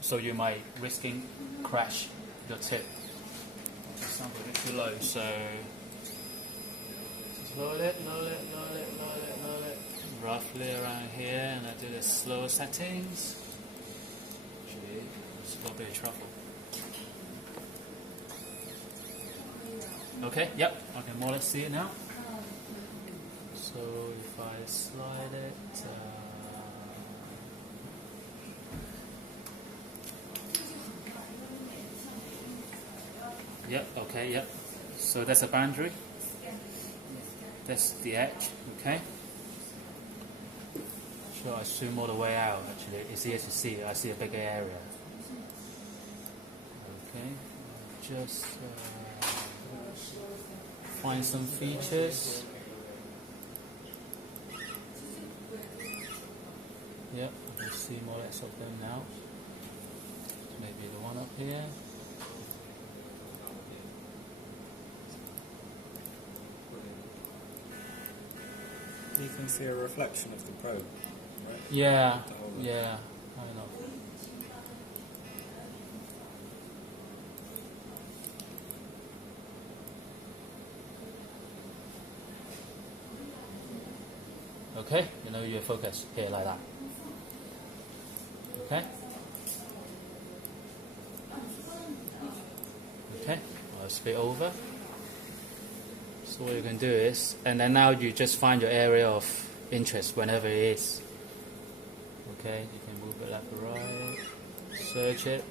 so you might risking crash your tip. For example, a bit too low, so just lower it, roughly around here, and I do the slower settings. Actually, it's got a bit of trouble. Okay, yep, I can more or less see it now. So if I slide it, yep, okay, yep. So that's a boundary. That's the edge, okay. So I zoom all the way out, actually. It's easier to see. I see a bigger area. Okay, just find some features. Yep, I can see more or less of them now. Maybe the one up here. You can see a reflection of the probe, right? Yeah, yeah, I don't know. Okay, you know your focus here like that. Okay. Okay, I'll split over. So what you can do is, and then now you just find your area of interest whenever it is. Okay, you can move it left or right, search it.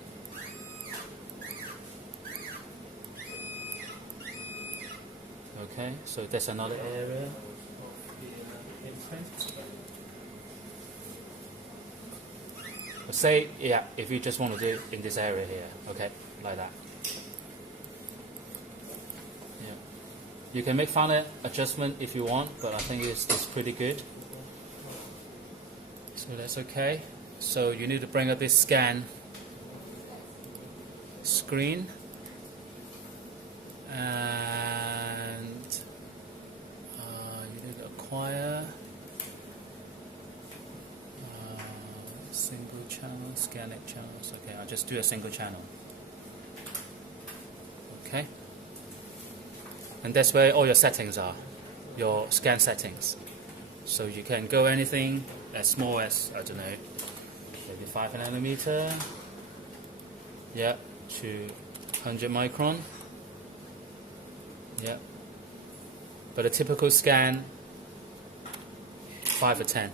Okay, so that's another area of the imprint. But say, yeah, if you just want to do it in this area here, okay, like that. Yeah. You can make finer adjustment if you want, but I think it's pretty good. So that's okay. So you need to bring up this scan screen, and you need to acquire single channel, scan it channels. Okay, I'll just do a single channel. Okay, and that's where all your settings are, your scan settings. So you can go anything as small as, I don't know, maybe 5 nanometer, yeah, to 100 micron, yeah. But a typical scan, 5 or 10.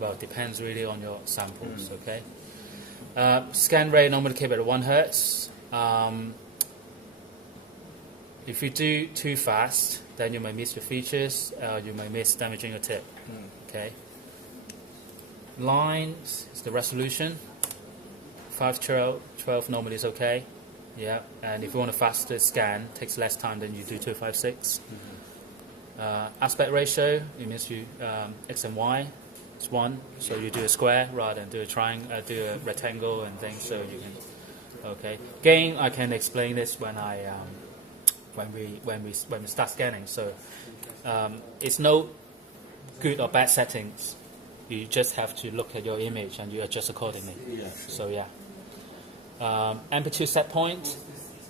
Well, it depends really on your samples, okay? Scan rate normally keep it at 1 Hertz. If you do too fast, then you may miss your features, you may miss damaging your tip, okay? Lines is the resolution. 512 normally is okay, yeah. And if you want a faster scan, takes less time than you do 256. Aspect ratio, it means you X and Y. It's 1, so you do a square rather than do a triangle, do a rectangle and things. So you can, okay. Gain, I can explain this when I when we start scanning. So it's no good or bad settings. You just have to look at your image and you adjust accordingly. So yeah. Amplitude set point.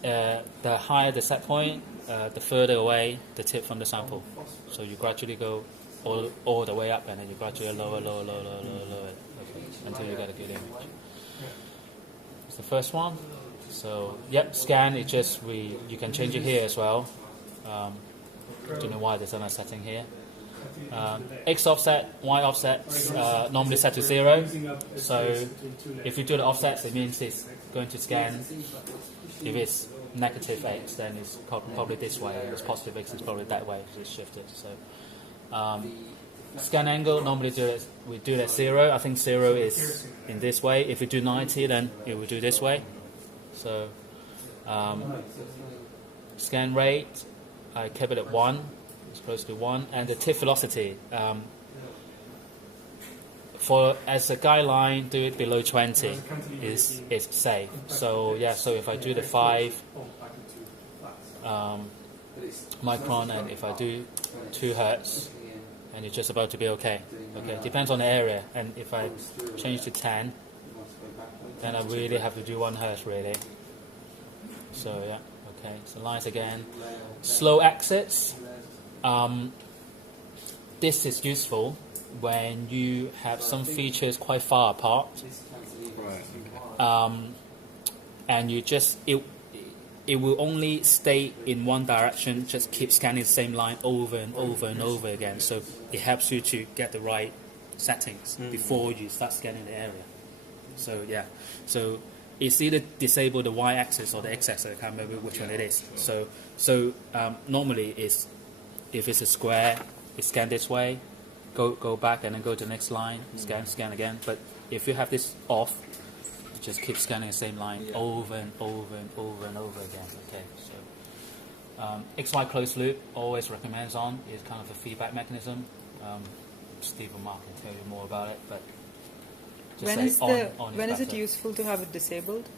The higher the set point, the further away the tip from the sample. So you gradually go all the way up, and then you gradually lower, okay, until you get a good image. It's the first one. So yep, scan. It just you can change it here as well. Don't know why there's another setting here. X offset, Y offsets normally set to 0. So if you do the offsets, it means it's going to scan. If it's negative X, then it's probably this way. If it's positive X, it's probably that way. It's shifted. So scan angle normally we do it at 0. I think 0 is in this way. If we do 90, then it will do this way. So scan rate, I kept it at 1. It's close to 1, and the tip velocity. As a guideline, do it below 20 is safe. So yeah, so if I do the 5 micron, and if I do 2 Hertz, and it's just about to be okay. Okay, depends on the area. And if I change to 10, then I really have to do 1 Hz really. So yeah, okay. So lines again. Slow exits. This is useful when you have some features quite far apart. Right. Okay. And you just it will only stay in one direction, just keep scanning the same line over and over and over again. So it helps you to get the right settings before you start scanning the area. So yeah, so it's either disable the y-axis or the x-axis. I can't remember which one it is. So normally it's, if it's a square, it scan this way, go back and then go to the next line, scan again. But if you have this off, just keep scanning the same line over and over and over and over again. Okay, so XY closed loop always recommends on. Is kind of a feedback mechanism. Steve or Mark can tell you more about it, but just when is it useful to have it disabled?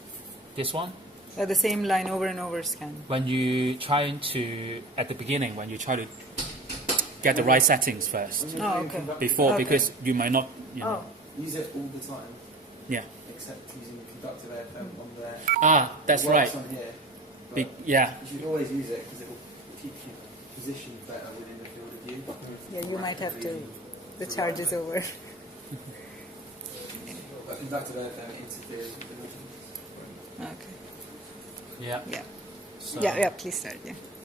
This one? The same line over and over scan. When you try to, at the beginning, when you try to get the right settings first. Oh, okay. Before, Okay. because you might not, you know. Use it all the time, Yeah. except using conductive FM on there. Ah, that's It works right. on here, but Yeah. you should always use it because it will keep you positioned better within the field of view. Yeah, you might have to. The charge is over. But conductive FM interferes with the movement. Okay. Yeah. Yeah. So, Yeah. Please start. Yeah.